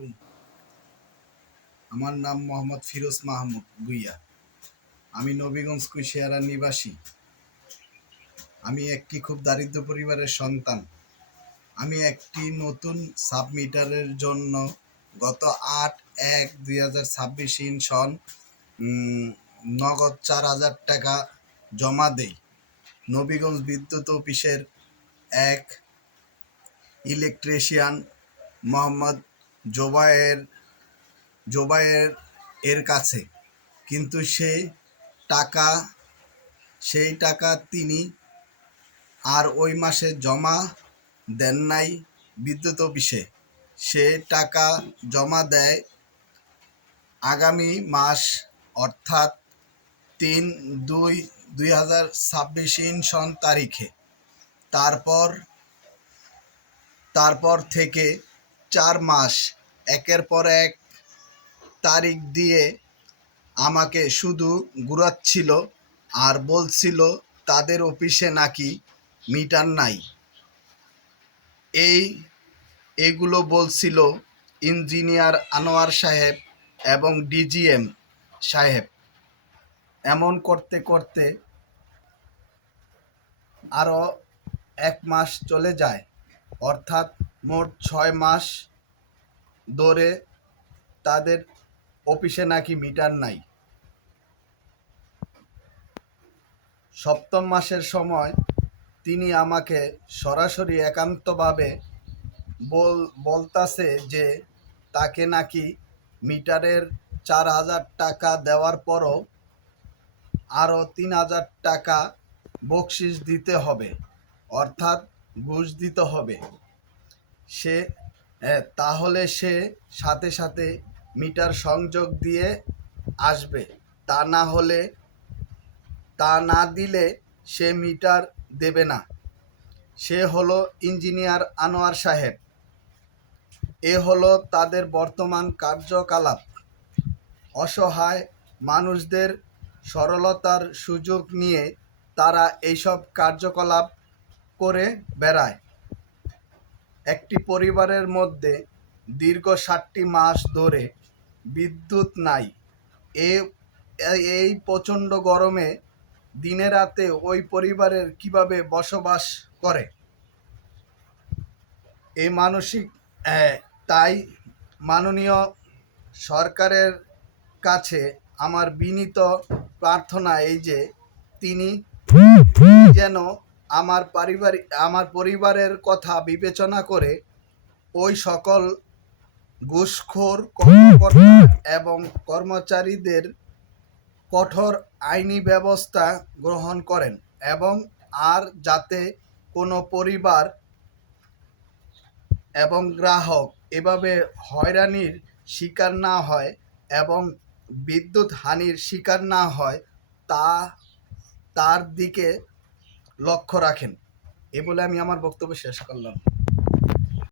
আলাইকুম। আমার নাম মোহাম্মদ ফিরোজ মাহমুদ ভুইয়া। আমি নবীগঞ্জ কুশিয়ারার নিবাসী। আমি একটি খুব দারিদ্র পরিবারের সন্তান। আমি একটি নতুন সাবমিটারের জন্য গত ৮/১/২০২৬ সন নগদ ৪,০০০ টাকা জমা দেই। নবীগঞ্জ বিদ্যুৎ অফিসের এক ইলেকট্রিশিয়ান মোহাম্মদ জোবায়ের এর কাছে, কিন্তু সেই টাকা তিনি আর ওই মাসে জমা দেন নাই বিদ্যুৎ অফিসে। সে টাকা জমা দেয় আগামী মাস, অর্থাৎ ৩/২/২০২৬ সন তারিখে। তারপর থেকে ৪ মাস একের পর এক তারিখ দিয়ে আমাকে শুধু ঘুরাচ্ছিল আর বলছিল তাদের অফিসে নাকি মিটার নাই। এগুলো বলছিল ইঞ্জিনিয়ার আনোয়ার সাহেব এবং ডিজিএম সাহেব। এমন করতে করতে আরও ১ মাস চলে যায়, অর্থাৎ মোট ৬ মাস ধরে তাদের অফিসে নাকি মিটার নাই। ৭ম মাসের সময় তিনি আমাকে সরাসরি একান্তভাবে বলতাছে যে তাকে নাকি মিটারের ৪,০০০ টাকা দেওয়ার পরও আরও ৩,০০০ টাকা বকশিশ দিতে হবে, অর্থাৎ ঘুষ দিতে হবে। তাহলে সে সাথে সাথে মিটার সংযোগ দিয়ে আসবে, তা না দিলে সে মিটার দেবে না। সে হলো ইঞ্জিনিয়ার আনোয়ার সাহেব। এ হলো তাদের বর্তমান কার্যকলাপ। অসহায় মানুষদের সরলতার সুযোগ নিয়ে তারা এইসব কার্যকলাপ করে বেড়ায়। একটি পরিবারের মধ্যে দীর্ঘ ৭টি মাস ধরে বিদ্যুৎ নাই। এই প্রচণ্ড গরমে দিনে রাতে ওই পরিবারের কিভাবে বসবাস করে তাই মাননীয় সরকারের কাছে আমার বিনীত প্রার্থনা এই যে তিনি যেন আমার পরিবারের কথা বিবেচনা করে ওই সকল ঘুষখোর কর্মকর্তা এবং কর্মচারীদের কঠোর আইনি ব্যবস্থা গ্রহণ করেন, এবং আর যাতে কোনো পরিবার এবং গ্রাহক এভাবে হয়রানির শিকার না হয় এবং বিদ্যুৎ হানির শিকার না হয় তার দিকে লক্ষ্য রাখেন। এ বলে আমি আমার বক্তব্য শেষ করলাম।